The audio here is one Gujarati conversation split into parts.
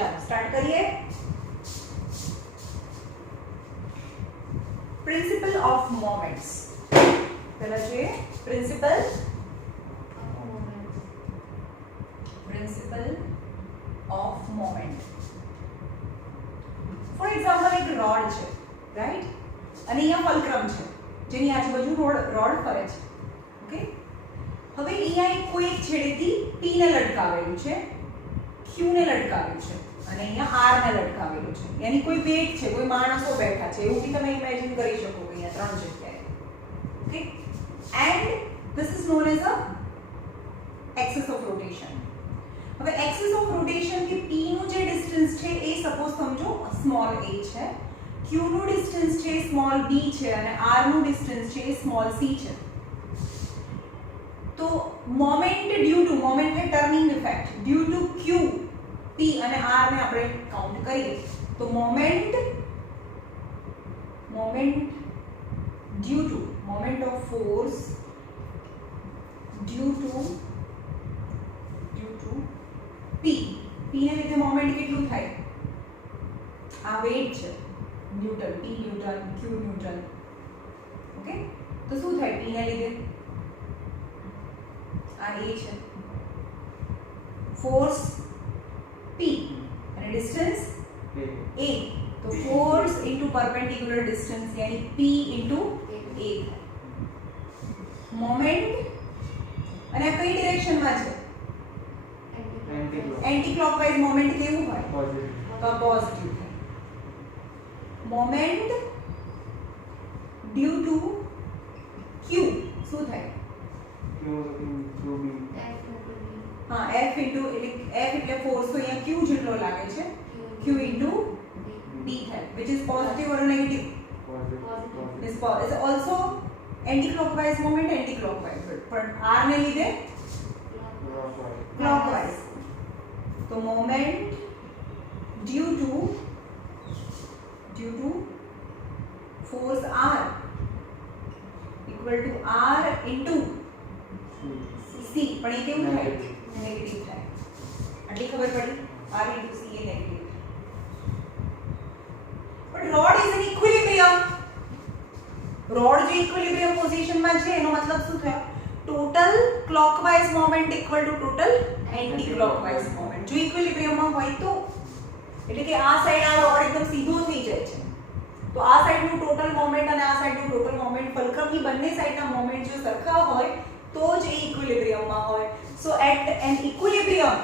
ચાલો સ્ટાર્ટ કરીએ. Principal of moments. પહેલા જોઈએ principal of moment. For example એક રોડ છે, રાઈટ, અને અહીંયા ફલક્રમ છે જેની આજુબાજુ રોડ ફરે છે. ઓકે, હવે અહીંયા કોઈ એક છેડેથી P ને લટકાવેલું છે, Q ને લટકાવેલું છે અને અહીંયા R ને લટકાવેલું છે. યાની કોઈ વેટ છે, કોઈ માણસો બેઠા છે, એવું બી તમે ઇમેજિન કરી શકો કે અહીંયા ત્રણ જગ્યાએ. Okay, and this is known as a axis of rotation. હવે એક્સિસ ઓફ રોટેશન થી P નું જે ડિસ્ટન્સ છે એ સપોઝ સમજો સ્મોલ a છે, Q નું ડિસ્ટન્સ છે સ્મોલ b છે અને R નું ડિસ્ટન્સ છે સ્મોલ c છે. તો મોમેન્ટ ડ્યુ ટુ મોમેન્ટ એ turning effect due to Q, P અને R ને આપણે કાઉન્ટ કરીએ તો moment due to moment of force due to P ને લીધે મોમેન્ટ કેટલું થાય? આ વેટ છે newton, P newton, Q newton. Okay, તો શું થાય P ને લીધે? આ A છે, ફોર્સ P અને ડિસ્ટન્સ A. તો ફોર્સ ઇન્ટુ પરપેન્ડિક્યુલર ડિસ્ટન્સ યાની P ઇન્ટુ A. મોમેન્ટ અને આ કઈ ડિરેક્શનમાં છે? એન્ટી ક્લોકવાઇઝ મોમેન્ટ કેવું હોય? Positive. Moment due to Q શું થાય? હા, F એટલે ફોર્સ, તો અહીંયા Q જેટલો લાગે છે, Q into B થાય, which is positive or negative? This is also anti-clockwise moment, anti-clockwise, but R ને લીધે clockwise. તો moment due to force R equal to R into C. પણ એ કેવું થાય? નેગેટિવ થાય. આટલી ખબર પડી? R into C એ નેગેટિવ થાય. But rod is in equilibrium. rod જે equilibrium position માં છે એનો મતલબ શું થયો? total clockwise moment equal to total anti-clockwise moment. જો equilibrium માં હોય તો એટલે કે આ સાઈડ આ રોડ એકદમ સીધો થઈ જાય છે, તો આ સાઈડનું ટોટલ મોમેન્ટ અને આ સાઈડનું ટોટલ મોમેન્ટ, ફલક્રમની બંને સાઈડના મોમેન્ટ જો સરખા હોય તો જ એ ઇક્વિલિબ્રિયમમાં હોય. So at an equilibrium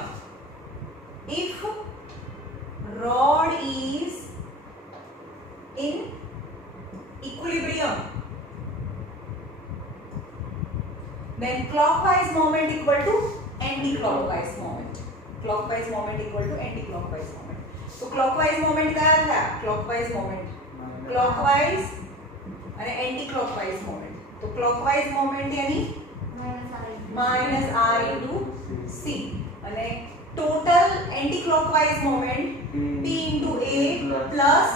if rod is in equilibrium then clockwise moment equal to anti-clockwise moment. Clockwise moment equal to anti-clockwise moment. So clockwise moment કયા થયા? Clockwise moment, clockwise અને anti-clockwise moment. તો clockwise moment यानी minus R into C અને total anti-clockwise moment P into A plus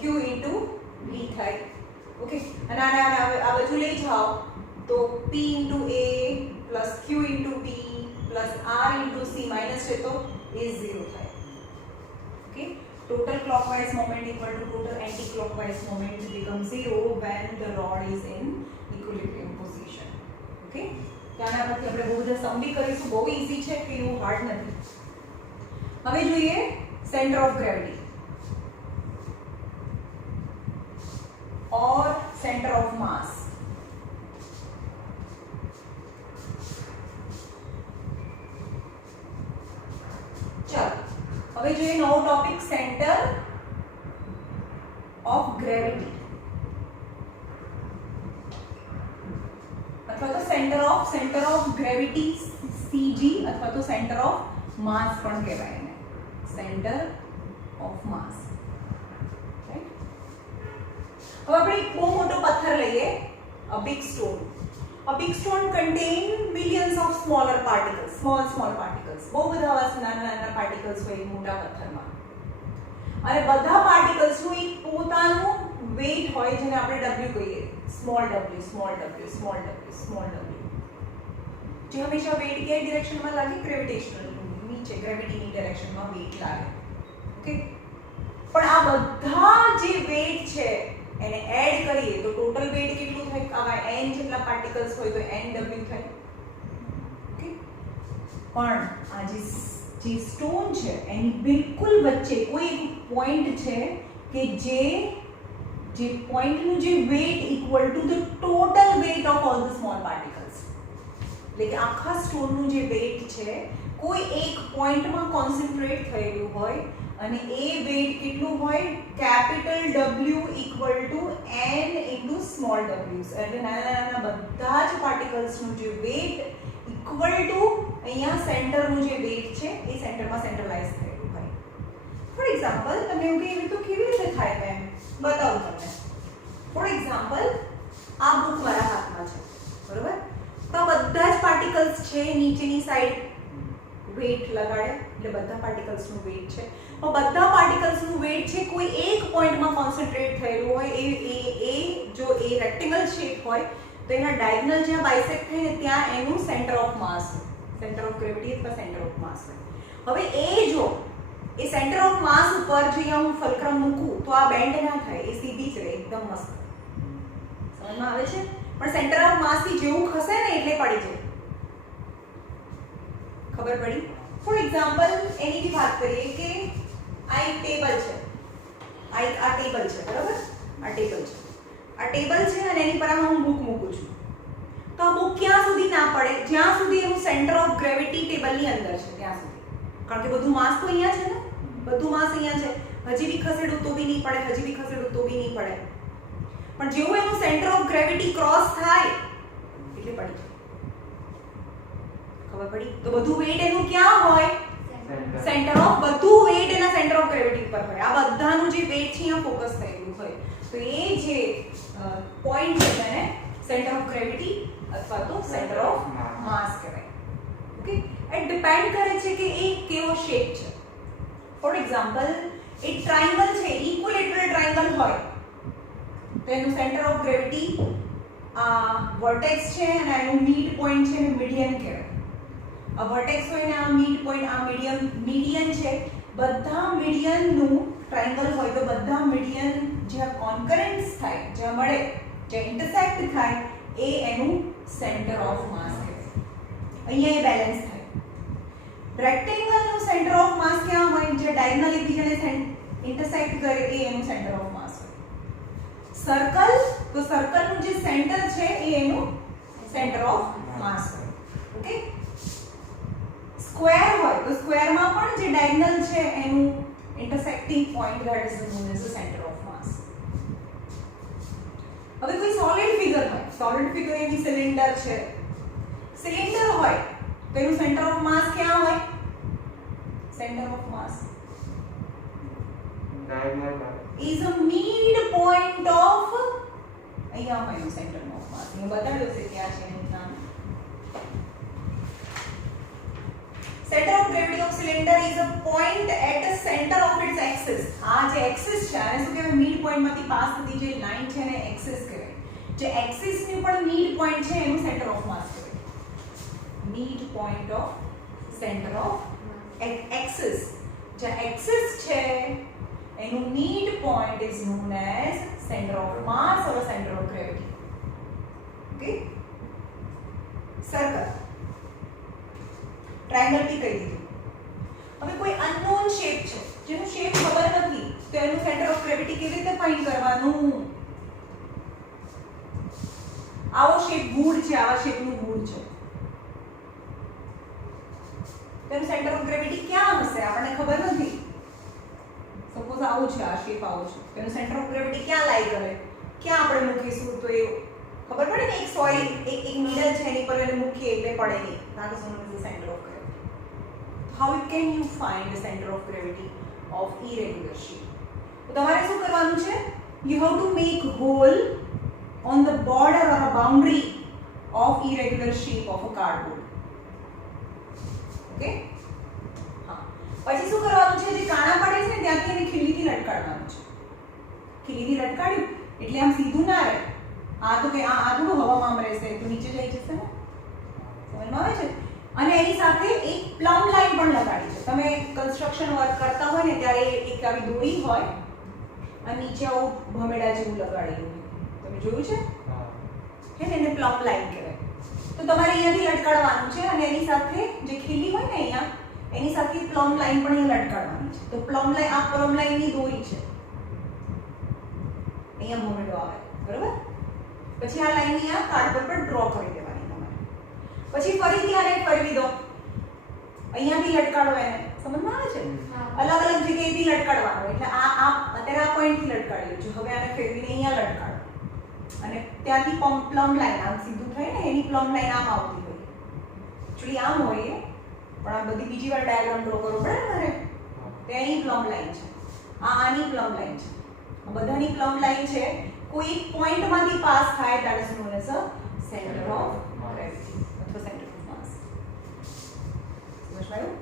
Q into B થાય. ઓકે, અને આ બાજુ લઈ જાઓ તો P into A plus Q into B plus R into C minus છે તો એ 0 થાય. Okay, total clockwise moment equal to total anti-clockwise moment becomes 0 when the rod is in equilibrium position. Okay, ત્યાંના પરથી આપણે બહુ બધા સમ બી કરીશું, બહુ ઈઝી છે કે એવું હાર્ડ નથી. હવે જોઈએ centre of gravity or center of mass. ચાલો હવે જોઈએ નવો ટોપિક, સેન્ટર ઓફ ગ્રેવિટી અથવા તો સેન્ટર ઓફ ગ્રેવિટી CG અથવા તો સેન્ટર ઓફ માસ પણ કહેવાય એને, સેન્ટર ઓફ માસ. રાઈટ, હવે આપણે એક બહુ મોટો પથ્થર લઈએ, a big stone. A big stone contain millions of smaller particles, small particles. બહુ બધા નાના પાર્ટિકલ્સ હોય મોટા પથ્થરમાં, અને બધા પાર્ટિકલ્સનું એક પોતાનું વેઇટ હોય જેને આપણે W કહીએ, સ્મોલ w. જે હંમેશા વેઇટ કઈ ડિરેક્શનમાં લાગે? ગ્રેવિટેશનલ, નીચે ગ્રેવિટીની ડિરેક્શનમાં વેટ લાગે. ઓકે, પણ આ બધા જે વેટ છે એને એડ કરીએ તો ટોટલ વેટ કેટલું થાય? આમાં n જેટલા પાર્ટિકલ્સ હોય તો nw થાય. ઓકે, પણ આ જે સ્ટોન છે એની બિલકુલ વચ્ચે કોઈ એક પોઈન્ટ છે કે જે પોઈન્ટનું જે weight equal to the total weight of all the small particles. એટલે કે આખા સ્ટોનનું જે વેટ છે કોઈ એક પોઈન્ટમાં કોન્સન્ટ્રેટ થયેલું હોય અને એ વેટ કેટલું હોય? Capital W equal to n into small w. એટલે નાના બધા જ પાર્ટિકલ્સનું જે વેટ ઇક્વલ ટુ અહીંયા સેન્ટરનું જે વેટ છે એ સેન્ટરમાં સેન્ટ્રલાઇઝ થયેલું હોય. ફોર એક્ઝામ્પલ તમને એવું કહીએ તો કેવી રીતે થાય મેમ બતાવું તમને. ફોર એક્ઝામ્પલ આ બુક મારા હાથમાં છે, બરોબર? તો આ બધા જ પાર્ટિકલ્સ છે નીચેની સાઈડ વેટ લગાડે એટલે બધા પાર્ટિકલ્સનું વેટ છે. તો બધા પાર્ટિકલ્સનું વેટ છે કોઈ એક પોઈન્ટમાં કોન્સન્ટ્રેટ થયેલું હોય. એ જો એ રેક્ટેંગલ શેપ હોય તો એના ડાયગોનલ જ્યાં બાયસેક્ટ થાય ને ત્યાં એનું સેન્ટર ઓફ માસ હોય, સેન્ટર ઓફ ગ્રેવિટી અથવા સેન્ટર ઓફ માસ હોય. હવે એ સેન્ટર ઓફ માસ ઉપર જો અહીંયા હું ફલક્રમ મૂકું તો આ બેન્ડ ના થાય, એ સીધી જ રહે એકદમ મસ્ત. સમજમાં આવે છે? પણ સેન્ટર ઓફ માસ થી જેવું ખસે ને એટલે પડી જાય. ખબર પડી? ફોર એક્ઝામ્પલ એની બી વાત કરીએ કે આ એક ટેબલ છે, આ ટેબલ છે, બરાબર? આ ટેબલ છે અને એની પર હું બુક મૂકું છું. તો આ બુક ક્યાં સુધી ના પડે? જ્યાં સુધી એનું સેન્ટર ઓફ ગ્રેવિટી ટેબલની અંદર છે ત્યાં સુધી. કારણ કે બધું માસ તો અહીંયા છે ને, બધું માસ અહીંયા છે. હજી બી ખસેડું તો બી નહીં પડે, હજી બી ખસેડું તો બી નહીં પડે. પણ જેવું એનું સેન્ટર ઓફ ગ્રેવિટી ક્રોસ થાય એટલે પડી જાય. ખબર પડી? તો બધું વેટ એનું ક્યાં હોય? સેન્ટર ઓફ, બધું વેટ એના સેન્ટર ઓફ ગ્રેવિટી પર હોય. આ બધાનું જે વેટ છે અહીંયા ફોકસ થયેલું હોય. તો એ જે પોઈન્ટ છે તેને સેન્ટર ઓફ ગ્રેવિટી અથવા તો સેન્ટર ઓફ માસ કહેવાય. ઓકે, એ ડિપેન્ડ કરે છે કે એ કેવો શેપ છે. ફોર એક્ઝામ્પલ એક ટ્રાયંગલ છે, ઇક્વિલેટરલ ટ્રાયંગલ હોય તો એનું સેન્ટર ઓફ ગ્રેવિટી આ વર્ટેક્સ છે અને એનું મિડ પોઈન્ટ છે ને મીડિયન કહેવાય. આ વર્ટેક્સ હોય ને આ મિડ પોઈન્ટ, આ મીડિયન છે. બધા મીડિયનનું ટ્રાયંગલ હોય તો બધા મીડિયન જ્યાં કોન્કરન્સ થાય, જ્યાં મળે, જ્યાં ઇન્ટરસેક્ટ થાય એ એનું સેન્ટર ઓફ માસ કહેવાય. અહીંયા એ બેલેન્સ થાય. રેક્ટેંગલનું સેન્ટર ઓફ માસ ક્યાં હોય? જે ડાયગોનલ એકબીજાને ઇન્ટરસેક્ટ કરે એ એનું સેન્ટર ઓફ માસ હોય. સર્કલ, તો સર્કલનું જે સેન્ટર છે એ એનું સેન્ટર ઓફ માસ હોય. ઓકે, સ્ક્વેર હોય તો સ્ક્વેરમાં પણ જે ડાયગોનલ છે એનું intersecting point that is known as the center of mass. હવે કોઈ સોલિડ ફિગર હોય, સોલિડ ફિગર એની સિલિન્ડર છે. સિલિન્ડર હોય તો એનું સેન્ટર ઓફ માસ ક્યાં હોય? Centre of mass is a midpoint of, અહીંયા હોય એનું સેન્ટર ઓફ માસ. હું બતાડ્યો છે ક્યાં છે એનું નામ. Center of gravity of cylinder is a point at the center of its axis. આ જે એક્સિસ છે આને શું કહેવાય? મિડ પોઈન્ટ માંથી પાસ થતી જે લાઈન છે એને એક્સિસ કહેવાય. જે એક્સિસ ની પણ મિડ પોઈન્ટ છે એનું સેન્ટર ઓફ માસ કહેવાય. Mid point of centre of axis. જે એક્સિસ છે એનું mid point is known as centre of mass or centre of gravity. Okay, circle, triangle બી કહી દીધું. હવે કોઈ અનનોન શેપ છે જેનું શેપ ખબર નથી તો એનું સેન્ટર ઓફ ગ્રેવિટી કેવી રીતે ફાઇન્ડ કરવાનું? આવો શેપ ગૂઢ છે, આવા શેપનું ગૂઢ છે, તેનું સેન્ટર ઓફ ગ્રેવિટી ક્યાં હશે આપણને ખબર નથી. સપોઝ આવું છે, આ શેપ આવો છે, તેનું સેન્ટર ઓફ ગ્રેવિટી ક્યાં લાઈ કરે, ક્યાં આપણે મૂકીશું તો એ ખબર પડે ને. એક સોઇલ, એક નીડલ છે એની પર એને મૂકીએ એટલે પડે નહીં. that is known as the center of gravity. How can you find the center of gravity of irregular shape? તો તમારે શું કરવાનું છે? You have to make hole on the border or a boundary of irregular shape of a cardboard. Okay? હા, પછી શું કરવાનું છે? જે કાણા પડે છે ત્યાંથી એને ખીલીથી લટકાડવાનું છે. ખીલીથી લટકાડ્યું એટલે આમ સીધું ના રહે. આ તો કે આ થોડું હવામાં રહેશે તો નીચે જઈ જશે ને. સમજમાં આવે છે? અને અને એની સાથે એક પ્લમ લાઈન પણ લગાડી છે. તમે કન્સ્ટ્રક્શન વર્ક કરતા હોય ને ત્યારે એક આવી દોરી હોય અને નીચે આવું ભમેડા જેવું લગાડેલું હોય, તમે જોયું છે ને? એને પ્લમ લાઈન કહેવાય. તો તમારે અહીંયાથી લટકાડવાનું છે અને એની સાથે જે ખીલી હોય ને અહીંયા એની સાથે પ્લમ લાઈન પણ અહીંયા લટકાડવાની છે. તો પ્લમ લાઈન, આ પ્લમ લાઈનની દોરી છે, અહીંયા ભમેડો આવે, બરાબર? પછી આ લાઈન અહીંયા કાર્ડ પર ડ્રો કરી દેવાની તમારે. પછી ફરીથી આને ફેરવી દો, અહીંયાથી લટકાડો એને, સમજમાં આવે છે? અલગ અલગ જગ્યાએથી લટકાડવાનું. એટલે આ અત્યારે આ પોઈન્ટથી લટકાડી લો છો, હવે આને ફેરવીને અહીંયા લટકાડો અને ત્યાંથી પ્લમ લાઈન આમ સીધું થાય ને એની પ્લમ લાઈન આમ આવતી હોય, એકચ્યુઅલી આમ હોય પણ આ બધી બીજી વાર ડાયાગ્રામ ડ્રો કરો બરાબર. તેની પ્લમ લાઈન છે, આની પ્લમ લાઈન છે, આ બધાની પ્લમ લાઈન છે. કોઈ એક પોઈન્ટમાંથી પાસ થાય, that is known as a centre of gravity અથવા સેન્ટર ઓફ માસ. સમજાયું?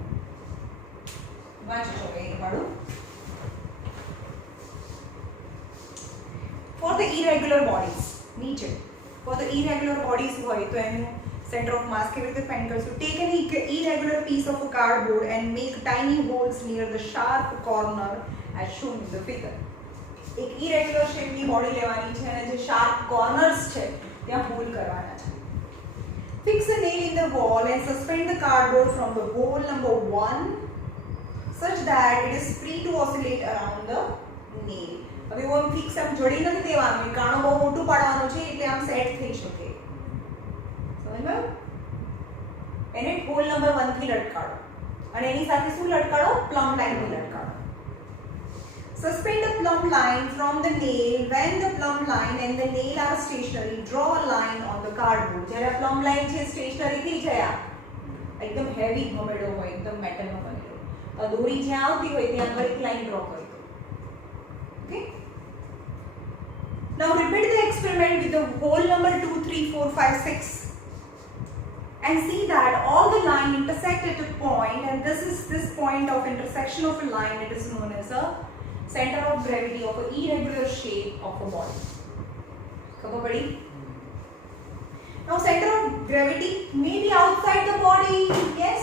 વાંચો એક વાળું. For the irregular bodies, નીચે for the irregular bodies હોય તો એનું center of mass કેવી રીતે find કરશું? Take an irregular piece of a cardboard and make tiny holes near the sharp corner as shown in the figure. એક irregular shape ની બોડી લેવાની છે અને જે sharp corners છે ત્યાં હોલ કરવાના છે. Fix a nail in the wall and suspend the cardboard from the hole number 1 such that it is free to oscillate around the nail. હવે ઓમ ફિક્સ આમ જોડી નથી દેવાનું, કાણો બહુ મોટું પાડવાનું છે એટલે આમ સેટ થઈ શકે. સમજ્યું? એને હોલ નંબર 1 થી લટકાડો અને એની સાથે શું લટકાડો? પ્લમ લાઈન થી લટકાડો. Suspend the plumb line from the nail. When the plumb line and the nail are stationary, draw a line on the cardboard. જ્યારે plumb line છે સ્ટેશનરી થઈ જાય, એકદમ હેવી ભમેડો હોય, એકદમ મેટલનો બનેલો, તો દોરી જ્યાં આવતી હોય ત્યાં આગળ એક લાઈન ડ્રો કરી દો. Okay? Now repeat the experiment with the hole number 2, 3, 4, 5, 6 and see that all the line intersect at a point, and this point of intersection of a line, it is known as a center of gravity of an irregular shape of a body. ખબર પડી? Now center of gravity may be outside the body. Yes,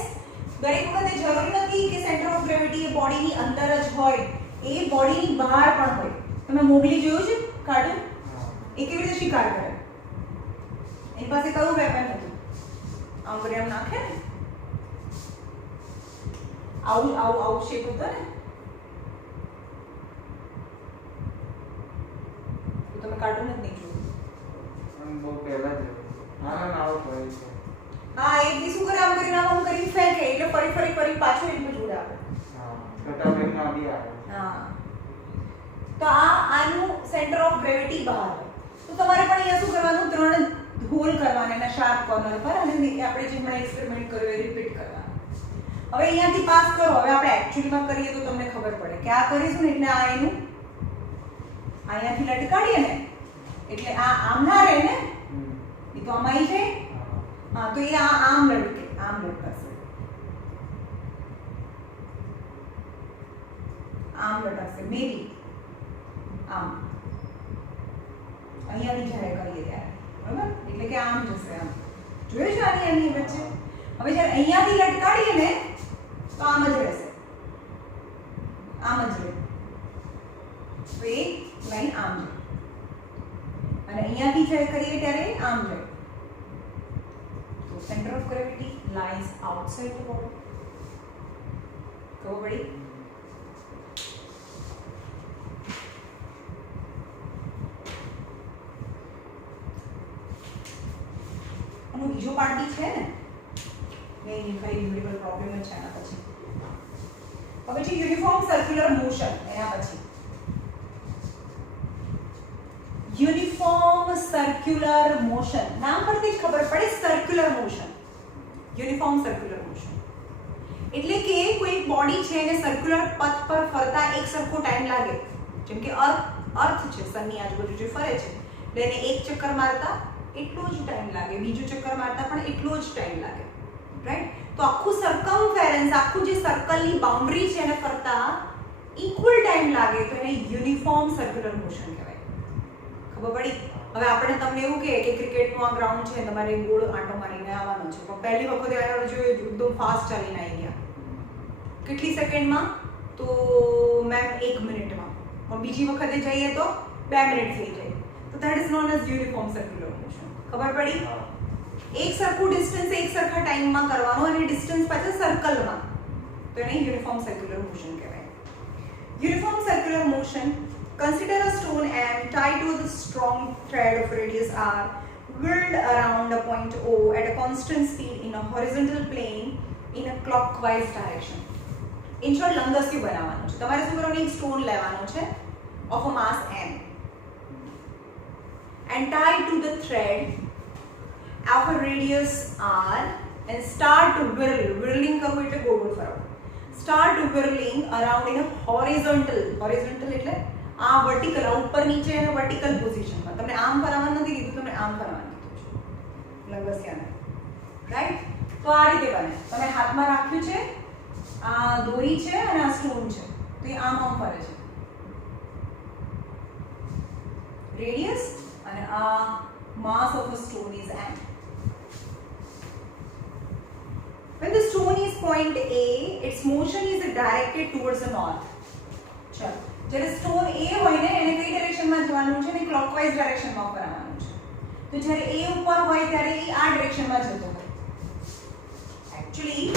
દરેક વખતે જરૂરી નથી કે center of gravity એ બોડીની અંદર જ હોય, એ બોડીની બહાર પણ હોય. તમે મોગલી જોયું છે કાર્ટૂન? એ કેવી રીતે શિકાર કરે? એની પાસે કયું વેપન હતું? આમ કરી આમ નાખે ને, આવું શેપ હતો ને. તમે કાર્ટૂન જ નહીં જોયું? બહુ પહેલા જ આવો હોય છે. હા, એક દી શું કરે, આમ કરીને આમ કરીને ફેંકે એટલે ફરી પાછું એની જોડે આવે. હા, કટાવેમાં બી આવે. હા, તો આનું સેન્ટર ઓફ ગ્રેવિટી બહાર હોય. તો તમારે પણ અહીંયા શું કરવાનું? 3 હોલ કરવાના એના શાર્પ કોર્નર પર અને આપણે જે હમણાં એક્સપેરિમેન્ટ કર્યો એ રિપીટ કરવાનું. હવે અહીંયાથી પાસ કરો. હવે આપણે એક્ચ્યુઅલીમાં કરીએ તો તમને ખબર પડે કે આ કરીશું ને એટલે આ એનું અહીંયાથી લટકાડીએ ને એટલે આ આમ ના રહે ને, એ તો આમ આવી જાય. હા, તો એ આમ લટકાશે, આમ લટકશે, મે બી આમ અહીંયાથી જ્યારે કરીએ ત્યારે, બરાબર? એટલે કે આમ જશે, આમ જોયું છે આની વચ્ચે. હવે જ્યારે અહીંયાથી લટકાડીએ ને તો આમ જ રહેશે, આમ જ રહે. તો એ લાઈન આમ જાય અને અહીંયાથી જ્યારે કરીએ ત્યારે આમ જાય. તો centre of gravity lies outside the body. ખબર પડી? આનો બીજો પાર્ટ બી છે ને, ઇન્ડિવિડ્યુઅલ પ્રોબ્લેમ છે એના પછી. હવે છે યુનિફોર્મ સર્ક્યુલર મોશન. એના પછી યુનિફોર્મ સર્ક્યુલર મોશન, નામ પરથી જ ખબર પડે, circular motion. Uniform circular motion એટલે કે કોઈ બોડી છે એને સર્ક્યુલર પથ પર ફરતા એક સરખો ટાઈમ લાગે. જેમ કે અર્થ છે, સનની આજુબાજુ જે ફરે છે એટલે એને એક ચક્કર મારતા એટલો જ ટાઈમ લાગે, બીજું ચક્કર મારતા પણ એટલો જ ટાઈમ લાગે, રાઈટ? તો આખું સર્કમફેરન્સ, આખું જે સર્કલની બાઉન્ડ્રી છે એને ફરતા ઇક્વલ ટાઈમ લાગે તો એને યુનિફોર્મ સર્ક્યુલર મોશન કહેવાય. ખબર પડી? હવે આપણે તમને એવું કહે કે ક્રિકેટનું આ ગ્રાઉન્ડ છે, તમારે ગોળ આંટો મારીને આવવાનો છે, પણ પહેલી વખતે આવ્યો જોઈએ એકદમ ફાસ્ટ ચાલીને આવી ગયા, કેટલી સેકન્ડમાં? તો મેમ 1 મિનિટમાં. પણ બીજી વખતે જઈએ તો 2 મિનિટ થઈ જાય. તો that is known as uniform circular motion. ખબર પડી? એક સરખું ડિસ્ટન્સ એક સરખા ટાઈમમાં કરવાનો અને ડિસ્ટન્સ પાછા સર્કલમાં, તો એને યુનિફોર્મ સર્ક્યુલર મોશન કહેવાય. Uniform circular motion, consider a stone and tied to the strong thread of radius r whirled around a point O at a constant speed in a horizontal plane in a clockwise direction. In short, લંગસ્યુ બનાવવાનું છે. તમારે શું કરવાનું? એક સ્ટોન લેવાનો છે of a mass m and tied to the thread of a radius r and start to whirling કરવું એટલે ગોળ ગોળ ફરવું. Start whirling around in a horizontal એટલે આ વર્ટિકલ, આ ઉપર નીચે અને વર્ટિકલ પોઝિશનમાં. તમને આમ ફરવાનું નથી કીધું, તમને આમ ફરવાનું કીધું છે લંગસ્યાને, રાઈટ? તો આ રીતે બને. તમે હાથમાં રાખ્યું છે, આ દોરી છે અને આ સ્ટોન છે, તો એ આમ આમ ફરે છે, રેડિયસ, અને આ mass of a stone is m. When the stone is point A, its motion is directed towards the north. ચલો, જ્યારે સ્ટોન A હોય ને એને કઈ ડિરેક્શનમાં જવાનું છે? ને ક્લોકવાઇઝ ડિરેક્શનમાં ઉપર આવવાનું છે. તો જ્યારે A ઉપર હોય ત્યારે એ આ ડિરેક્શનમાં જતો હોય. એકચ્યુઅલી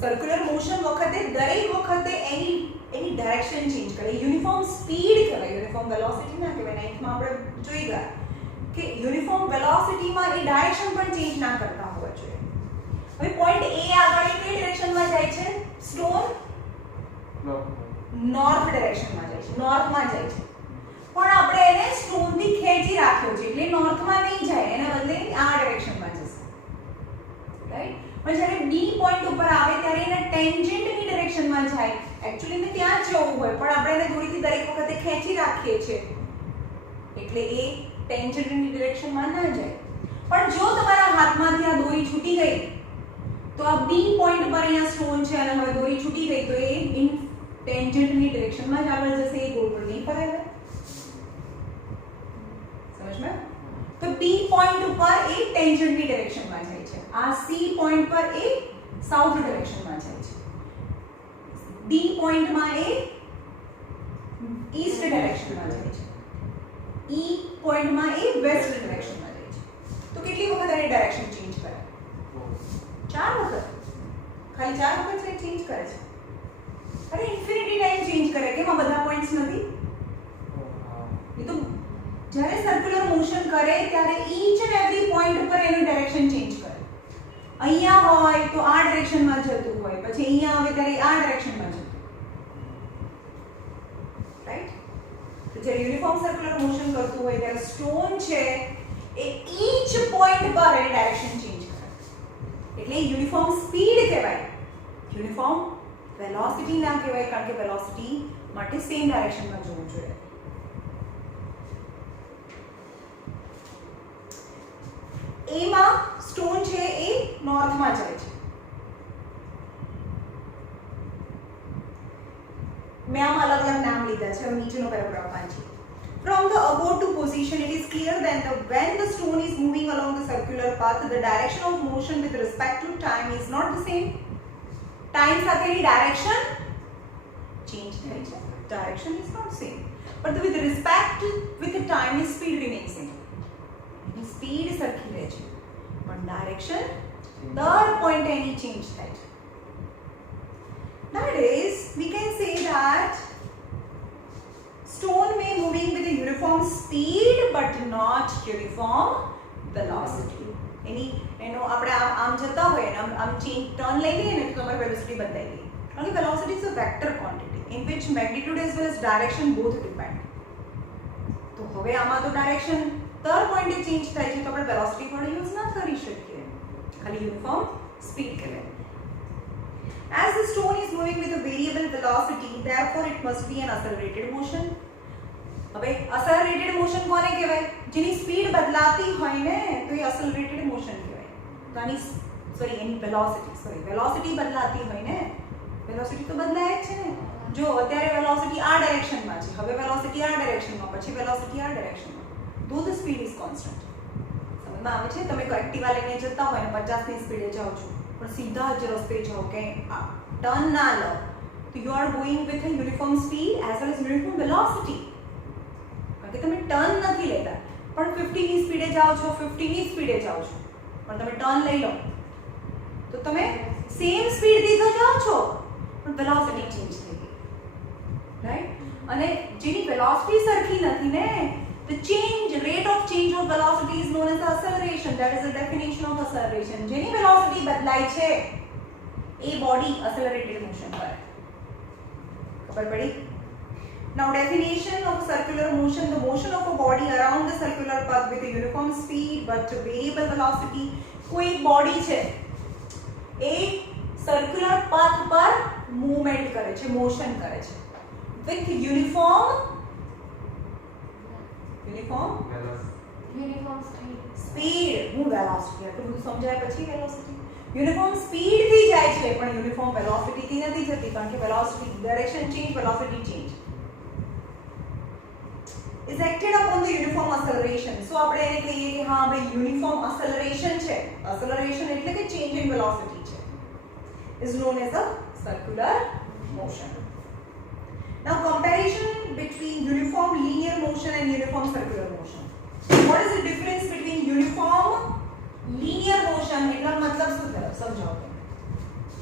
સર્ક્યુલર મોશન વખતે દરેક વખતે એની ડાયરેક્શન ચેન્જ કરે. યુનિફોર્મ સ્પીડ કહેવાય, યુનિફોર્મ વેલોસિટી ના કહેવાય. 9th માં આપણે જોઈ ગયા કે યુનિફોર્મ વેલોસિટીમાં એ ડાયરેક્શન પણ ચેન્જ ના કરતા હોવા જોઈએ. હવે પોઈન્ટ A આગળ કઈ ડિરેક્શનમાં જાય છે? સ્ટોન નોર્થ ડિરેક્શનમાં જાય છે, નોર્થમાં જાય છે. પણ આપણે એને સ્ટોનથી ખેંચી રાખ્યો છે એટલે નોર્થમાં નહીં જાય, એના બદલે આ ડિરેક્શનમાં જશે, રાઈટ? પણ જ્યારે બી પોઈન્ટ ઉપર આવે ત્યારે એને ટેન્જન્ટની ડિરેક્શનમાં જાય. એકચ્યુઅલી ને ત્યાં જ જવું હોય, પણ આપણે એને દોરીથી દરેક વખતે ખેંચી રાખીએ છીએ એટલે એ ટેન્જન્ટની ડિરેક્શનમાં ના જાય. પણ જો તમારા હાથમાંથી આ દોરી છૂટી ગઈ તો આ બી પોઈન્ટ પર અહીંયા સ્ટોન છે અને હવે દોરી છૂટી ગઈ તો એ ઇન ટેન્જન્ટની ડિરેક્શનમાં જ આગળ જશે, એ ગોળ ગોળ નહીં ફરે. સમજમાં? તો બી પોઈન્ટ ઉપર એ ટેન્જન્ટની ડિરેક્શનમાં જાય છે, આ સી પોઈન્ટ પર એ સાઉથ ડિરેક્શનમાં જાય છે, ડી પોઈન્ટમાં એ ઈસ્ટ ડિરેક્શનમાં જાય છે, ઈ પોઈન્ટમાં એ વેસ્ટ ડિરેક્શનમાં જાય છે. તો કેટલી વખત એની ડાયરેક્શન ચેન્જ કરે? 4 વખત. ખાલી 4 વખત છે ચેન્જ કરે છે. અરે ઇન્ફિનિટી ટાઈમ ચેન્જ કરે. કેમ આ બધા પોઈન્ટ્સ નથી? એ તો જ્યારે સર્ક્યુલર મોશન કરે ત્યારે ઈચ એન્ડ એવરી પોઈન્ટ પર એનું ડાયરેક્શન ચેન્જ કરે. અહીંયા હોય તો આ ડિરેક્શનમાં જતું હોય, પછી અહીંયા આવે ત્યારે આ ડિરેક્શનમાં જતું, રાઈટ? તો જ્યારે યુનિફોર્મ સર્ક્યુલર મોશન કરતું હોય ત્યારે સ્ટોન છે એ ઈચ પોઈન્ટ પર એની ડાયરેક્શન ચેન્જ કરે. એટલે યુનિફોર્મ સ્પીડ કહેવાય, યુનિફોર્મ વેલોસિટી ના કહેવાય, કારણ કે વેલોસિટી માટે સેમ ડાયરેક્શનમાં જવું જોઈએ. એમાં સ્ટોન છે એ નોર્થમાં જાય છે. મેં આમ અલગ અલગ નામ લીધા છે. હવે નીચેનો પેરાગ્રાફ વાંચીએ. From the above two position, it is clear that when the stone is moving along the circular path, the direction of motion with respect to time is not the same. Time સાથેની direction change થાય છે. Direction is not same. But with respect with the time, its speed remains same. Speed સરખી રહે છે, પણ ડાયરેક્શન દર પોઈન્ટે એની ચેન્જ થાય છે. That is, we can say that stone may moving with a uniform speed but not uniform velocity. એનો આપણે આમ જતા હોય ને આમ ચેન્જ ટર્ન લઈ લઈએ ને તો તમારી વેલોસિટી બદલાઈ ગઈ. કારણ કે velocity is a vector quantity in which magnitude as well as direction both depend. તો હવે આમાં તો ડાયરેક્શન દર પોઈન્ટે ચેન્જ થાય છે તો આપણે વેલોસિટી પણ યુઝ ના કરી શકીએ, ખાલી યુનિફોર્મ સ્પીડ કહેવાય. As the stone is moving with a variable velocity, therefore it must be an accelerated motion. હવે accelerated motion કોને કહેવાય? જેની સ્પીડ બદલાતી હોય ને તો એ accelerated motion કહેવાય. તો આની એની વેલોસિટી બદલાતી હોય ને, વેલોસિટી તો બદલાય જ છે ને. જો અત્યારે વેલોસિટી આ ડાયરેક્શનમાં છે, હવે વેલોસિટી આ ડાયરેક્શનમાં, પછી વેલોસિટી આ ડાયરેક્શનમાં, though the speed is constant. સમજમાં આવે છે? તમે એક્ટિવા લઈને જતા હોય ને 50 ની સ્પીડે જાઓ છો પણ સીધા જ રસ્તે જાઓ કે ટર્ન ના લો તો you are going with a uniform speed as well as uniform velocity. કારણ કે તમે ટર્ન નથી લેતા પણ 50 ની સ્પીડે જાઓ છો 50 ની સ્પીડે જાઓ છો પણ તમે ટર્ન લઈ લો તો તમે સેમ સ્પીડ થી તો જાઓ છો પણ વેલોસિટી ચેન્જ થઈ ગઈ, રાઈટ? અને જેની વેલોસિટી સરખી નથી ને, the rate of change of velocity is known as acceleration. That is the definition of acceleration. જેની વેલોસિટી બદલાય છે એ બોડી accelerated motion કરે. ખબર પડી? Now definition of circular motion: the motion of a body around the circular path with a uniform speed but variable velocity. કોઈ બોડી છે એ circular path પર મૂવમેન્ટ કરે છે, મોશન કરે છે with uniform speed. હું velocity આટલું બધું સમજાય પછી velocity યુનિફોર્મ સ્પીડ થી જાય છે પણ યુનિફોર્મ વેલોસિટી થી નથી જતી કારણ કે velocity direction change, velocity change is acted upon the uniform acceleration. So આપણે એને કહીએ કે હા ભાઈ યુનિફોર્મ acceleration છે. acceleration એટલે કે change in velocity છે. is known as a circular motion. Now comparison between uniform linear motion and uniform circular motion. What is the difference between uniform linear motion એટલા મતલબ શું થયો સમજાવો તમે.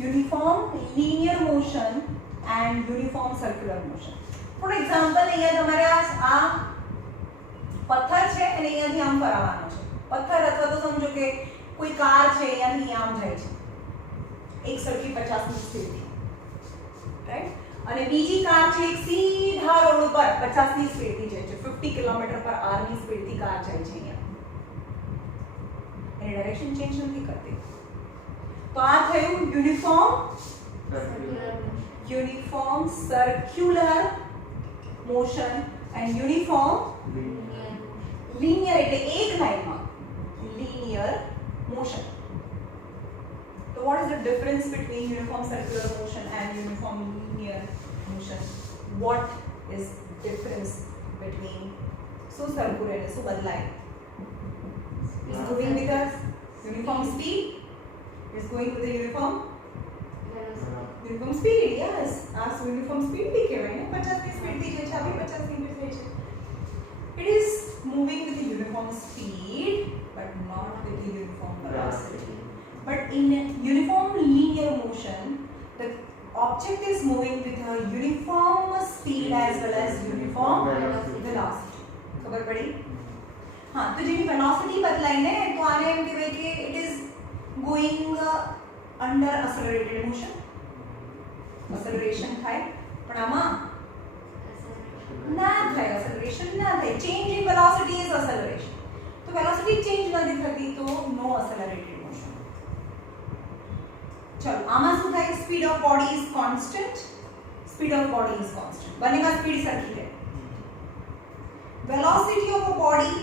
uniform linear motion and uniform circular motion. For example અહીંયા તમારે આ પથ્થર છે અને અહીંયાથી આમ ફરાવવાનો છે. પથ્થર અથવા તો સમજો કે કોઈ કાર છે અહીંયાથી આમ જાય છે એક સરખી 50 ની સ્પીડથી, રાઈટ? અને બીજી કાર છે એક સીધા રોડ ઉપર 50 ની સ્પીડથી જાય છે, 50 km/h ની સ્પીડથી કાર જાય છે અહીંયા. એની ડાયરેક્શન ચેન્જ નથી કરતી. તો આ થયું uniform circular motion and uniform linear એટલે એક લાઈનમાં linear motion. So what is the difference between uniform circular motion and uniform linear motion? What is difference between so circular and so badlai? Is moving with a uniform speed? Is going with a uniform speed? Yes. As uniform speed bhi kehvaye na 50 की speed thi je 50 की speed thi. It is moving with a uniform speed but not with a uniform velocity. But in uniform linear motion, the object is moving with a uniform speed as well as uniform velocity. खबर पड़ी? हाँ, तो जेनी velocity बदलाई ने तो आने एम कहेवाय कि it is going under accelerated motion. Acceleration થાય પણ આમાં ના થાય, acceleration ના થાય. Change in velocity is acceleration. તો velocity change નથી થતી તો no accelerated motion. चलो आमा શું થાય? Speed of body is constant. Speed of body is constant. બંનેમાં સ્પીડ સરખી રહે. Velocity of a body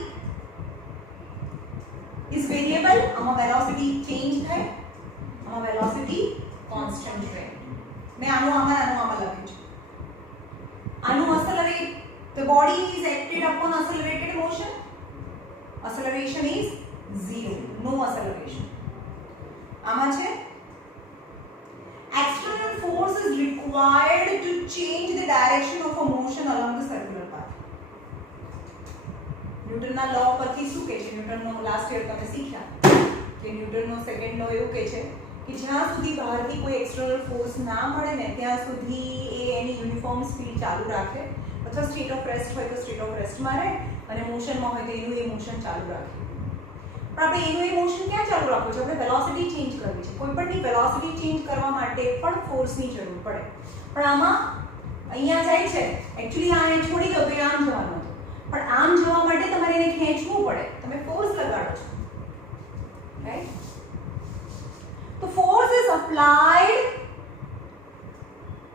is variable. આમાં વેલોસિટી ચેન્જ થાય, આમાં વેલોસિટી કોન્સ્ટન્ટ રહે. મેં આનું આમાં લખ્યું છે. આનું accelerate, the body is acted upon accelerated motion. Acceleration is 0, no acceleration. આમાં છે external force is required to change the direction of a motion along the circular path. ન્યૂટનના લો પરથી શું કહે છે? ન્યૂટનનો લાસ્ટ યર તમે શીખ્યા કે ન્યૂટનનો સેકન્ડ લો એવું કહે છે કે જ્યાં સુધી બહારથી કોઈ એક્સટર્નલ ફોર્સ ના મળે ને ત્યાં સુધી એ એની યુનિફોર્મ સ્પીડ ચાલુ રાખે અથવા સ્ટેટ ઓફ રેસ્ટ હોય તો સ્ટેટ ઓફ રેસ્ટમાં રહે અને મોશનમાં હોય તો એનું એ મોશન ચાલુ રાખે. પણ આપણે એનું એ મોશન ક્યાં ચાલુ રાખવું છે? આપણે વેલોસિટી ચેન્જ કરવી છે. કોઈ પણની વેલોસિટી ચેન્જ કરવા માટે પણ ફોર્સની જરૂર પડે. પણ આમાં અહીંયા જાય છે એકચ્યુઅલી આને છોડી દો તો એ આમ જવાનું હતું પણ આમ જવા માટે તમારે એને ખેંચવું પડે. તમે ફોર્સ લગાડો છો, right? The force is applied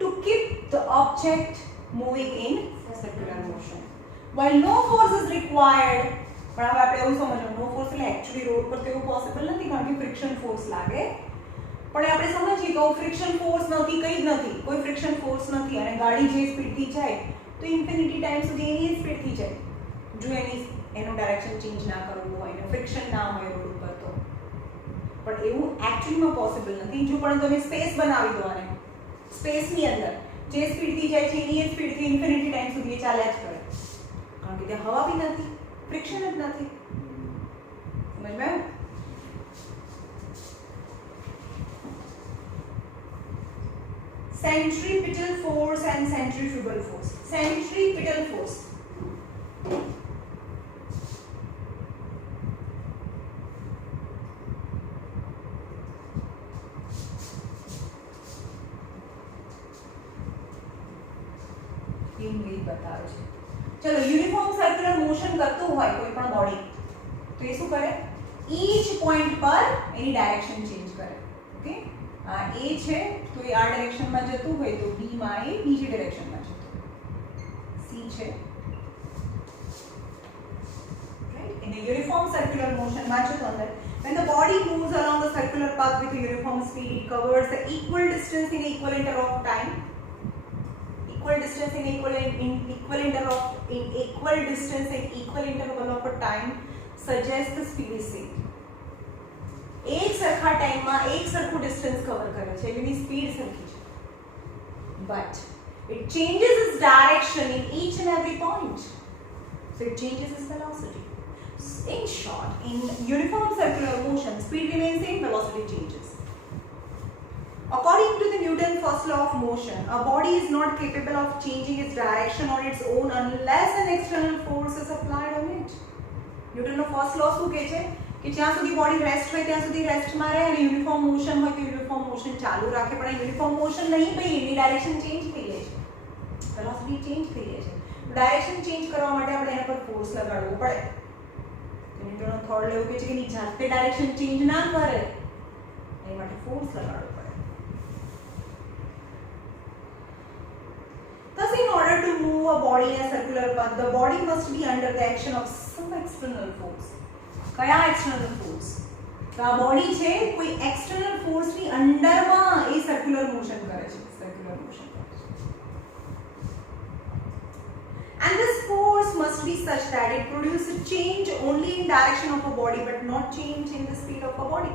to keep the object moving in circular motion. While no force is required, પણ હવે આપણે એવું સમજવું નો ફોર્સ એટલે એક્ચ્યુઅલી રોડ પર તો એવું પોસિબલ નથી કારણ કે ફ્રિક્શન ફોર્સ લાગે. પણ આપણે સમજીએ કે ફ્રિક્શન ફોર્સ નથી, કંઈ જ નથી, કોઈ ફ્રિક્શન ફોર્સ નથી અને ગાડી જે સ્પીડથી જાય તો ઇન્ફિનિટી ટાઈમ સુધી એની સ્પીડથી જાય જો એની એનું ડાયરેક્શન ચેન્જ ના કરવું હોય ને ફ્રિક્શન ના હોય રોડ ઉપર તો, પણ એવું એકચ્યુઅલીમાં પોસિબલ નથી. જો પણ તમે સ્પેસ બનાવી દો આને, સ્પેસની અંદર જે સ્પીડથી જાય છે એની સ્પીડથી ઇન્ફિનિટી ટાઈમ સુધી ચાલ્યા જ કરે, કારણ કે ત્યાં હવા બી નથી, ફ્રિક્શન જ નથી. સમજમાં? Centripetal force and centrifugal force. Centripetal force. बतावे છે. ચલો યુનિફોર્મ સર્ક્યુલર મોશન કરતું હોય કોઈ પણ બોડી તો એ શું કરે? ઈચ પોઈન્ટ પર એની ડાયરેક્શન ચેન્જ કરે. ઓકે, આ એ છે તો એ આ ડાયરેક્શનમાં જતું હોય તો બી માં એ બીજી ડાયરેક્શનમાં જતું, સી છે right. in a uniform circular motion માં છે તો અંદર when the body moves along the circular path with a uniform speed it covers the equal distance in equal interval of time. Equal distance in equal interval of a time suggests the speed is same. એક સરખા ટાઈમમાં એક સરખું ડિસ્ટન્સ કવર કરે છે, એની સ્પીડ સરખી છે, but it changes its direction in each and every point, so it changes its velocity. In short, in uniform circular motion speed remains same, velocity changes. According to the Newton's first law of motion, a body is not capable of changing its direction on its own unless an external force is applied on it. Newton's first law શું કહે છે કે જ્યાં સુધી બોડી રેસ્ટ હોય ત્યાં સુધી રેસ્ટમાં રહે અને યુનિફોર્મ મોશન હોય તો યુનિફોર્મ મોશન ચાલુ રાખે, પણ આ યુનિફોર્મ મોશન નહીં ભાઈ, એની ડાયરેક્શન ચેન્જ થઈ જાય છે, વેલોસિટી ચેન્જ થઈ જાય છે. ડાયરેક્શન ચેન્જ કરવા માટે આપણે એના પર ફોર્સ લગાડવો પડે. ન્યૂટનનો થર્ડ લો કહે છે કે ની જાતે ડાયરેક્શન ચેન્જ ના કરે, એની માટે ફોર્સ લગાડવો પડે. Thus, in order to move a body in a circular path, the body must be under the action of some external force. કયા external force? તો આ બોડી છે કોઈ external force ની અંડરમાં એ circular motion કરે છે, circular motion કરે છે. And this force must be such that it produces a change only in direction of a body but not change in the speed of a body.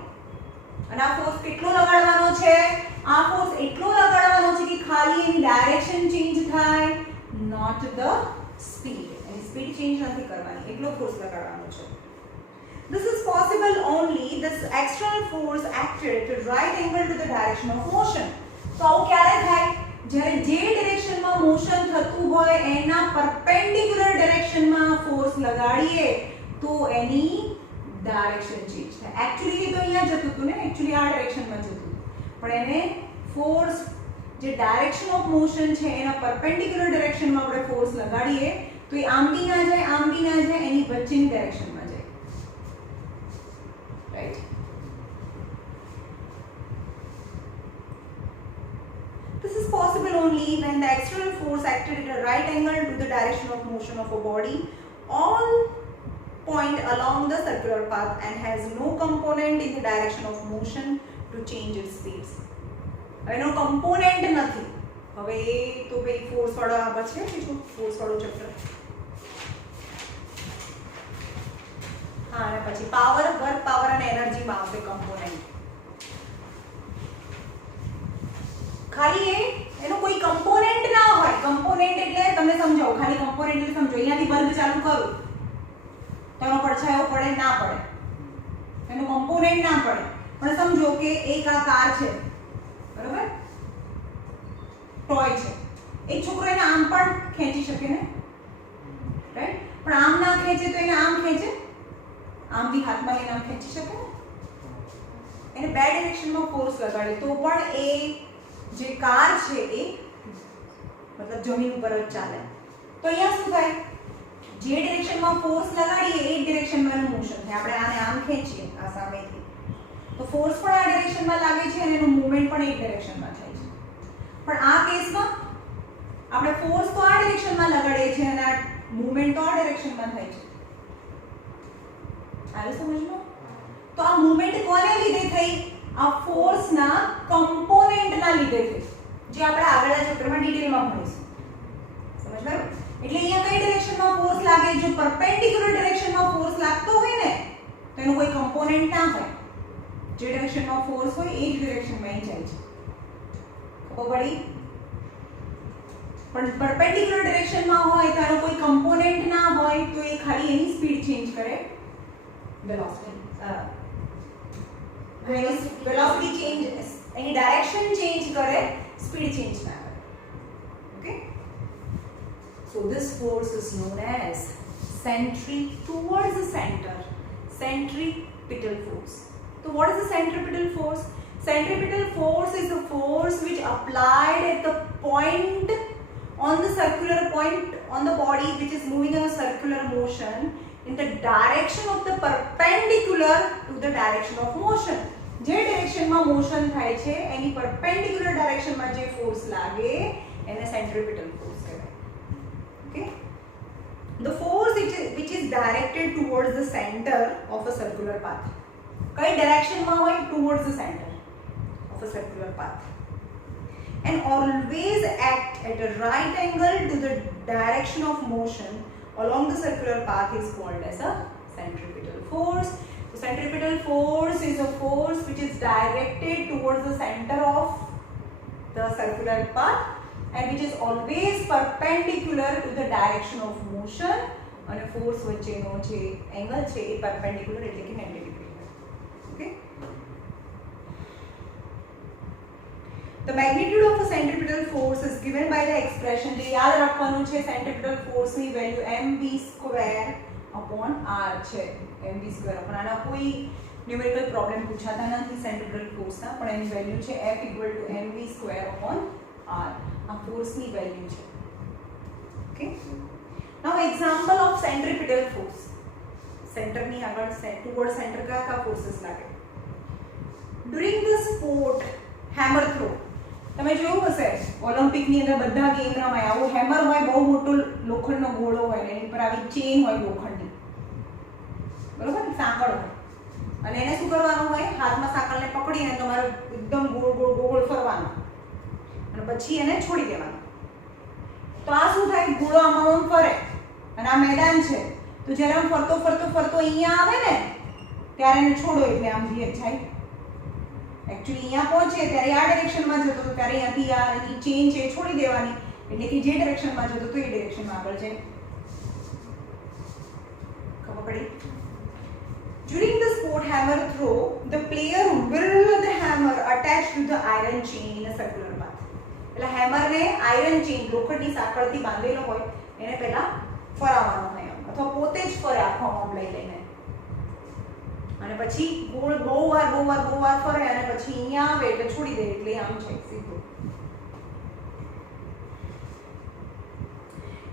અને આ ફોર્સ કેટલો લગાડવાનો છે? આ ફોર્સ એટલો લગાડવાનો છે કે ખાલી એની ડાયરેક્શન ચેન્જ થાય, not the speed. Any speed change નથી કરવાની, એટલો ફોર્સ લગાડવાનો છે. This is possible only this external force acted at a right angle to the direction of motion. તો આવું ક્યારે થાય? જ્યારે જે ડિરેક્શનમાં મોશન થતું હોય એના પરપેન્ડિક્યુલર ડિરેક્શનમાં ફોર્સ લગાડીએ તો એની ડાયરેક્શન ચેન્જ થાય. एक्चुअली એ તો અહીંયા જતું હતું ને, एक्चुअली આ ડાયરેક્શનમાં જતું હતું, પણ એને ફોર્સ જે ડાયરેક્શન ઓફ મોશન છે એના પરપેન્ડિક્યુલર ડિરેક્શનમાં આપણે ફોર્સ લગાડીએ તો એ આમ બી ના જાય, આમ બી ના જાય, એની વચ્ચેની ડાયરેક્શનમાં જાય, right. This is possible only when the external force acted at a right angle to the direction of motion of a body all point along the circular path and has no component in the direction of motion to change its speeds. હવે એનો કમ્પોનેન્ટ નથી. હવે એ તો ભાઈ ફોર્સ વાળો આ છે બીજું ફોર્સ વાળો ચેપ્ટર. હા, અને પછી પાવર, વર્ક પાવર અને એનર્જીમાં આવશે કમ્પોનેન્ટ. ખાલી એનો કોઈ કમ્પોનેન્ટ ના હોય. કમ્પોનેન્ટ એટલે તમને સમજાવો, ખાલી કમ્પોનેન્ટ એટલે સમજો, અહીંયાથી બલ્બ ચાલુ કરું તો એનો પડછાયો પડે ના પડે, એનો કમ્પોનેન્ટ ના પડે, પણ સમજો કે એક આ કાર છે, બરાબર, ટોય છે, એક છોકરો એને આમ પણ ખેંચી શકે ને, રાઈટ, પણ આમ ના ખેંચે તો એને આમ ખેંચે, આમ બી હાથમાં લઈને આમ ખેંચી શકે ને, એને બે ડિરેક્શનમાં ફોર્સ લગાડે તો પણ એ જે કાર છે એ મતલબ જમીન ઉપર જ ચાલે. તો અહીંયા શું થાય? જે ડિરેક્શનમાં ફોર્સ લગાડીએ એ ડિરેક્શનમાં એનું મોશન થાય. આપણે આને આમ ખેંચીએ આ સામેથી તો ફોર્સ પણ આ ડિરેક્શનમાં લાગે છે અને એનું મૂવમેન્ટ પણ એક ડિરેક્શનમાં થાય છે. પણ આ કેસમાં આપણે ફોર્સ તો આ ડિરેક્શનમાં લગાડીએ છીએ અને આ મૂવમેન્ટ તો આ ડિરેક્શનમાં થાય છે. આવ્યું સમજમાં? તો આ મૂવમેન્ટ કોને લીધે થઈ? આ ફોર્સના કમ્પોનેન્ટના લીધે થઈ, જે આપણે આગળના ચેપ્ટરમાં ડિટેલમાં ભણીશું. સમજ ગયું? એટલે અહીંયા કઈ ડિરેક્શનમાં ફોર્સ લાગે? જો પરપેન્ડિક્યુલર ડિરેક્શનમાં ફોર્સ લાગતો હોય ને તો એનો કોઈ કમ્પોનન્ટ ના હોય, જે ડિરેક્શનમાં ફોર્સ હોય એ જ ડિરેક્શનમાં એ જાય છે. ખબર પડી? પણ પરપેન્ડિક્યુલર ડિરેક્શનમાં હોય તો એનો કોઈ કમ્પોનન્ટ ના હોય તો એ ખાલી એની સ્પીડ ચેન્જ કરે, વેલોસિટી ચેન્જ, એની ડાયરેક્શન ચેન્જ કરે, સ્પીડ ચેન્જ ના કરે. Okay, so this force is known as centripetal force. So what is the centripetal force? Centripetal force is the force which applied at the point on the circular point on the body which is moving in a circular motion in the direction of the perpendicular to the direction of motion. જે ડિરેક્શનમાં મોશન થાય છે એની પરપેન્ડિક્યુલર ડિરેક્શનમાં જે ફોર્સ લાગે એને સેન્ટ્રીપિટલ ફોર્સ કહેવાય. Okay, the force which is directed towards the center of a circular path. કઈ ડિરેક્શનમાં હોય? towards the center of a circular path, and always act at a right angle to the direction of motion along the circular path is called as a centripetal force. So centripetal force is a force which is directed towards the center of the circular path and which is always perpendicular to the direction of motion. અને ફોર્સ વચ્ચેનો જે એંગલ છે એ પરપેન્ડિક્યુલર એટલે કે 90 degree. Okay, the magnitude of a centripetal force is given by the expression, જે યાદ રાખવાનું છે, સેન્ટ્રીપિટલ ફોર્સ ની વેલ્યુ mv²/r છે. mv², પણ આના કોઈ ન્યુમેરિકલ પ્રોબ્લેમ પૂછાતા નથી સેન્ટ્રીપિટલ ફોર્સના, પણ એની વેલ્યુ છે F = mv²/r. આ ફોર્સની વેલ્યુ છે. Okay, now example of centripetal force. સેન્ટરની આગળ ટુવર્ડ સેન્ટર કયા ફોર્सेस લાગે? During the sport hammer throw, તમે જોયું હશે ઓલિમ્પિકની અંદર બધા ગેમ રમાય, આવો હેમર હોય, બહુ મોટો લોખંડનો ગોળો હોય ને એની પર આવી ચેન હોય લોખંડની, બરોબર, સાંકળ હોય, અને એને શું કરવાનું હોય? હાથમાં સાંકળને પકડીને તમારે એકદમ ગોળ ગોળ ગોળ ફરવાનું અને પછી એને છોડી દેવાનું. તો આ શું થાય? ગોળો આમાં ફરે અને આ મેદાન છે, તો જ્યારે આમ ફરતો ફરતો ફરતો અહીંયા આવે ને ત્યારે એને છોડો એટલે આમ ધીરે જાય. एक्चुअली यहाँ पहुंचे ત્યારે આ ડિરેક્શનમાં જતો તો ત્યારે અહીંયાથી આ એની ચેન છે છોડી દેવાની, એટલે કે જે ડિરેક્શનમાં જતો તો એ ડિરેક્શનમાં આગળ જાય. ખબર પડી? During the sport hammer throw, the player will the hammer attached to the iron chain in a circular path. એટલે હેમરને આયરન ચેન લોખંડની સાંકળથી બાંધેલો હોય એને પહેલા ફરાવવાનો હોય અથવા પોતે જ ફરે આખો આમ લઈ લઈને, અને પછી ગોળ બહુ વાર ફરે અને પછી અહીંયા આવે એટલે છોડી દે એટલે આમ છે સીધું.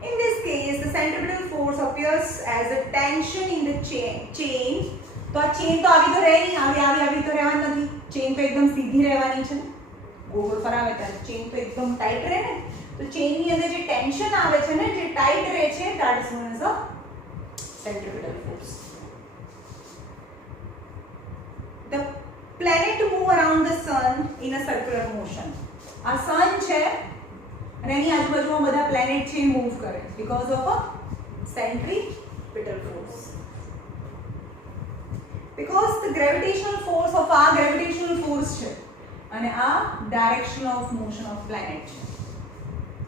In this case, the centripetal force appears as a tension in the chain. તો આ ચેન તો આવી તો રહે નહીં, આવી તો રહેવાની નથી, ચેન તો એકદમ સીધી રહેવાની છે. ગોળ ફરાવે ત્યારે ચેન તો એકદમ ટાઈટ રહે ને, તો ચેનની અંદર જે ટેન્શન આવે છે ને, જે ટાઈટ રહે છે, that is known as a centripetal force. The planet move around the sun in a circular motion. આ sun છે અને એની આજુબાજુમાં બધા પ્લેનેટ છે મૂવ કરે because of a centripetal force. Because the gravitational force of આ gravitational force છે અને આ direction of motion of planet છે,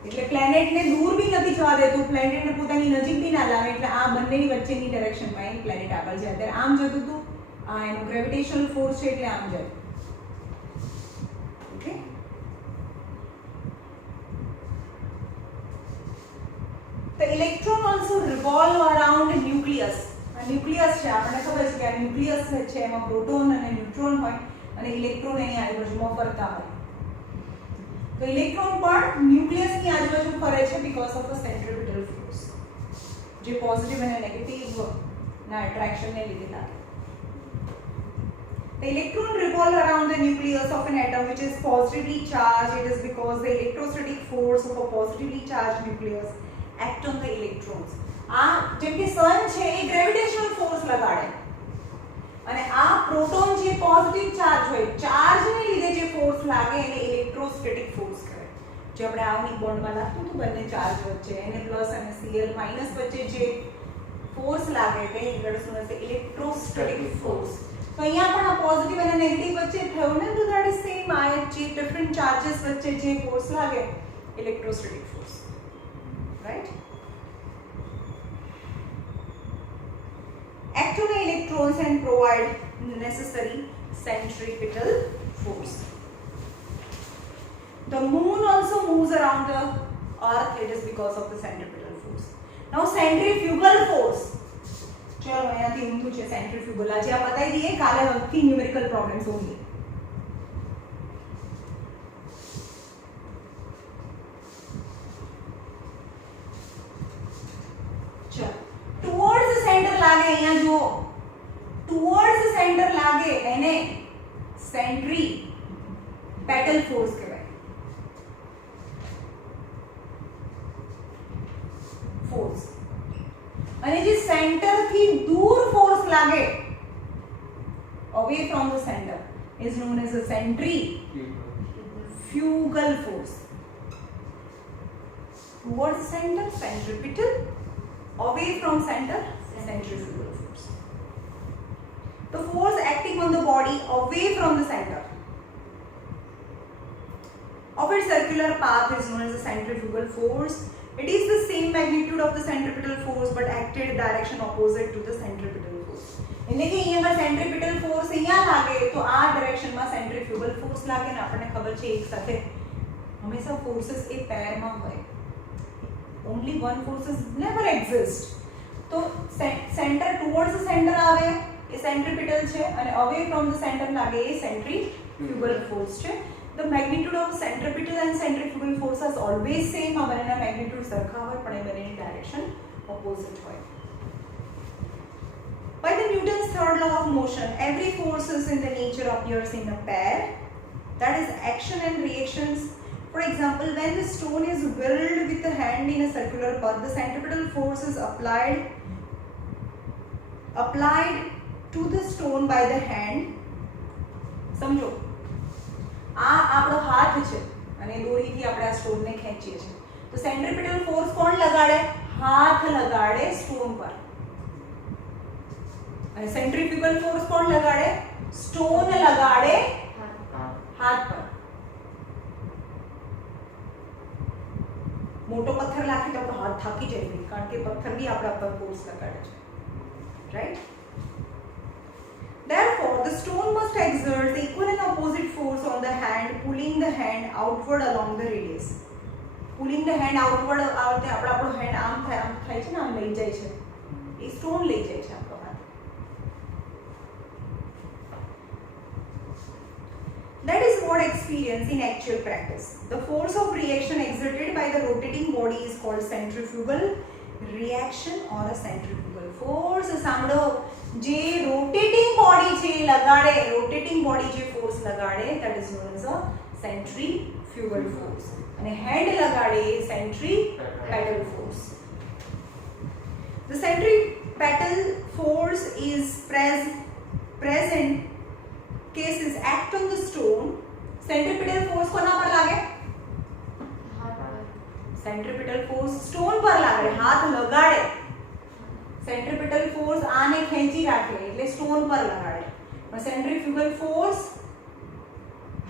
એટલે પ્લેનેટને દૂર બી નથી જવા દેતું, પ્લેનેટને પોતાની નજીક બી ના લાવે, એટલે આ બંનેની વચ્ચેની ડિરેક્શનમાં એ પ્લેનેટ આગળ જાય. ત્યારે આમ જતું હતું, આ એનો ગ્રેવિટેશનલ ફોર્સ છે એટલે આમ જાય. Okay, the electron also revolve around nucleus. આ ન્યુક્લિયસ છે, આપણને ખબર છે કે આ ન્યુક્લિયસ છે, એમાં પ્રોટોન અને ન્યુટ્રોન હોય અને ઇલેક્ટ્રોન એની આજુબાજુમાં ફરતા હોય. તો ઇલેક્ટ્રોન પણ ન્યુક્લિયસની આજુબાજુ ફરે છે because of a centripetal force, જે પોઝિટિવ અને નેગેટિવ ના એટ્રેક્શનને લીધે લાગે. The electron revolve around the nucleus of an atom which is positively charged. It is because the electrostatic force of a positively charged nucleus act on the electrons. આ જેમ કે સન છે એ ગ્રેવિટેશનલ ફોર્સ લગાડે અને આ પ્રોટોન જે પોઝિટિવ ચાર્જ હોય, ચાર્જને લીધે જે ફોર્સ લાગે એને ઇલેક્ટ્રોસ્ટેટિક ફોર્સ કહેવાય. જે આપણે આયોનિક બોન્ડમાં લાગતું હતું બંને ચાર્જ વચ્ચે Na+ અને Cl- વચ્ચે જે ફોર્સ લાગે તે શું હશે ઇલેક્ટ્રોસ્ટેટિક ફોર્સ. તો અહીંયા પણ આ પોઝિટિવ અને નેગેટિવ વચ્ચે થયો ને, તો ધેટ ઇઝ સેમ. આ જે ડિફરન્ટ ચાર્जेस વચ્ચે જે ફોર્સ લાગે electrostatic force, right. act on the electrons and provide necessary centripetal force. The moon also moves around the earth. It is because of the centripetal force. Now centrifugal force. चलो અહીંયાથી ઊંધું છે centrifugal. આજે આ બતાવી દઈએ, કાલે વખતી ન્યુમેરિકલ પ્રોબ્લેમ્સ only. ચલો towards the center લાગે, અહીંયા જુઓ towards the center લાગે એને centripetal force કહેવાય. force. અને જે સેન્ટર થી દૂર ફોર્સ લાગે away from the center is known as a centrifugal force. Towards center centripetal, away from center centrifugal force. The force acting on the body away from the center of its circular path is known as the centrifugal force. It is the same magnitude of the centripetal force but acted direction opposite to the centripetal force. એટલે કે અહીંયા અગર centripetal force અહીંયા લાગે તો આ ડિરેક્શન માં centrifugal force લાગે ને આપણને ખબર છે એક સાથે હંમેશા ફોર્सेस એ પેરમાં હોય. only one forces never exist. તો સેન્ટર towards the center આવે એ centripetal છે અને away from the center લાગે એ centrifugal force છે. The magnitude of centripetal and centrifugal force is always same. આ બંનેના magnitude સરખા હોય પણ એ બંનેની direction opposite હોય. By the Newton's third law of motion, every forces in the nature appears in a pair. That is action and reactions. For example, when the stone is whirled with the hand in a circular path, the centripetal force is applied to the stone by the hand. સમજો, આ આપણો હાથ છે અને દોરીથી આપણે આ સ્ટોનને ખેંચીએ છીએ. તો સેન્ટ્રીપિટલ ફોર્સ કોણ લગાડે? હાથ લગાડે સ્ટોન પર. અને સેન્ટ્રીફ્યુગલ ફોર્સ કોણ લગાડે? સ્ટોન લગાડે હાથ પર. મોટો પથ્થર લાખી તો આપણો હાથ થાકી જાય કારણ કે પથ્થર બી આપણા પર ફોર્સ લગાડે છે, right? Therefore, the stone must exert the equal and opposite force on the hand, pulling the hand outward along the radius. Pulling the hand outward, આપણો hand આમ થાય છે ને, આમ લઈ જાય છે. એ સ્ટોન લઈ જાય છે આપણો હાથ. That is what experience in actual practice. The force of reaction exerted by the rotating body is called centrifugal reaction or a centrifugal force. સાંભળો, જે રોટેટિંગ બોડી છે લગાડે, રોટેટિંગ બોડી જે ફોર્સ લગાડે that is known as a centrifugal force. અને હેન્ડ લગાડે centripetal force. The centripetal force is present cases act on the stone. Centripetal force કોના પર લાગે? centripetal force સ્ટોન પર લાગે, હાથ લગાડે. સેન્ટ્રીપિટલ ફોર્સ આને ખેંચી રાખે એટલે સ્ટોન પર લગાડે. પણ સેન્ટ્રીફ્યુગલ ફોર્સ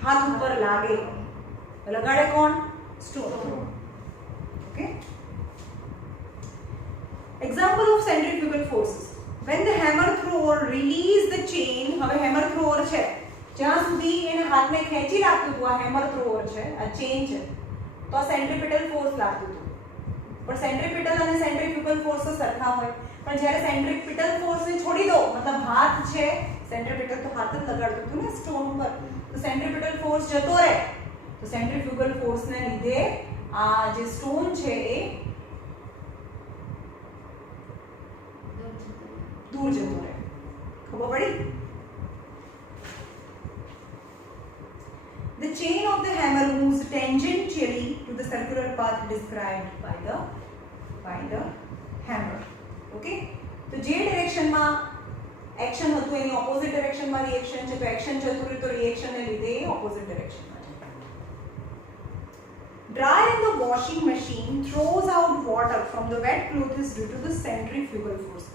હાથ ઉપર લાગે, લગાડે કોણ? Stone. Okay. Example of centrifugal forces. When the hammer thrower release the chain, હવે hammer thrower છે, જ્યાં સુધી એને હાથને ખેંચી રાખતું હતું, આ hammer thrower છે, આ ચેન છે, તો આ સેન્ટ્રીપિટલ ફોર્સ લાગતું હતું. પણ સેન્ટ્રીપિટલ અને સેન્ટ્રીફ્યુગલ ફોર્સ તો સરખા હોય. પણ જ્યારે સેન્ટ્રીપિટલ ફોર્સને છોડી દો, મતલબ હાથ છે, સેન્ટ્રીપિટલ તો હાથ જ લગાડતું હતું ને સ્ટોન ઉપર, તો સેન્ટ્રીપિટલ ફોર્સ જતો રહે. તો સેન્ટ્રીફ્યુગલ ફોર્સને લીધે આ જે સ્ટોન છે એ દૂર જતો રહે. ખબર પડી? The chain of the hammer moves tangentially to the circular path described by the hammer. Okay? તો જે ડિરેક્શનમાં એક્શન હતું એની ઓપોઝિટ ડિરેક્શનમાં રિએક્શન છે, તો એક્શન જતું રહ્યું તો રિએક્શનને લીધે ઓપોઝિટ ડિરેક્શનમાં છે. dryer in the washing machine throws out water from the wet clothes due to the centrifugal force.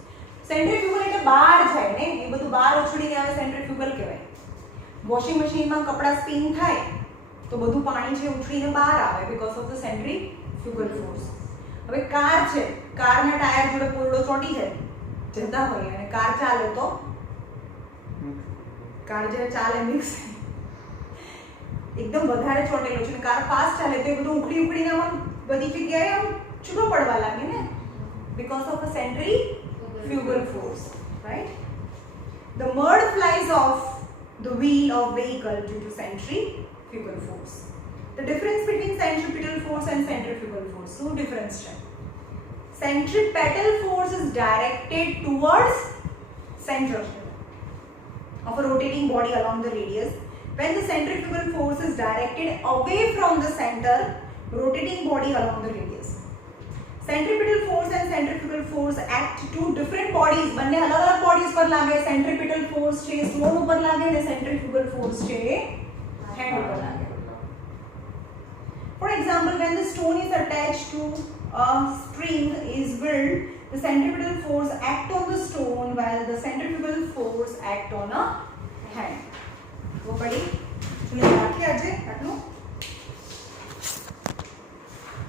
Centrifugal એટલે બહાર જાય ને, એ બધું બહાર ઉછળીને આવે, સેન્ટ્રીફ્યુગલ કહેવાય. વોશિંગ મશીનમાં કપડા સ્પિન થાય તો બધું પાણી છે ઉછળીને બહાર આવે because of the centrifugal force. હવે કાર છે, કારના ટાયર જોડે પોરડો ચોંટી જાય, જતા હોય અને કાર ચાલે તો કાર જ્યારે ચાલે મિક્સ એકદમ વધારે ચોંટેલો છે, કાર ફાસ્ટ ચાલે તો એ બધું ઉખડીને આમ બધી જગ્યાએ આમ છૂટો પડવા લાગે ને, because of a centrifugal force, right? The mud flies off the wheel of vehicle due to centrifugal force. The difference between centripetal force and centrifugal force. શું difference છે? Centripetal force is directed towards center of a rotating body along the radius, when the centrifugal force is directed away from the center rotating body along the radius. Centripetal force and centrifugal force act two different bodies. બંને અલગ અલગ bodies પર લાગે. Centripetal force છે stone ઉપર લાગે અને centrifugal force છે hand ઉપર લાગે. For example, when the stone is attached to a string is whirled, the centripetal force act on the stone while the centrifugal force act on a hand. તો પડી ચલો રાખીએ આજે આટલું.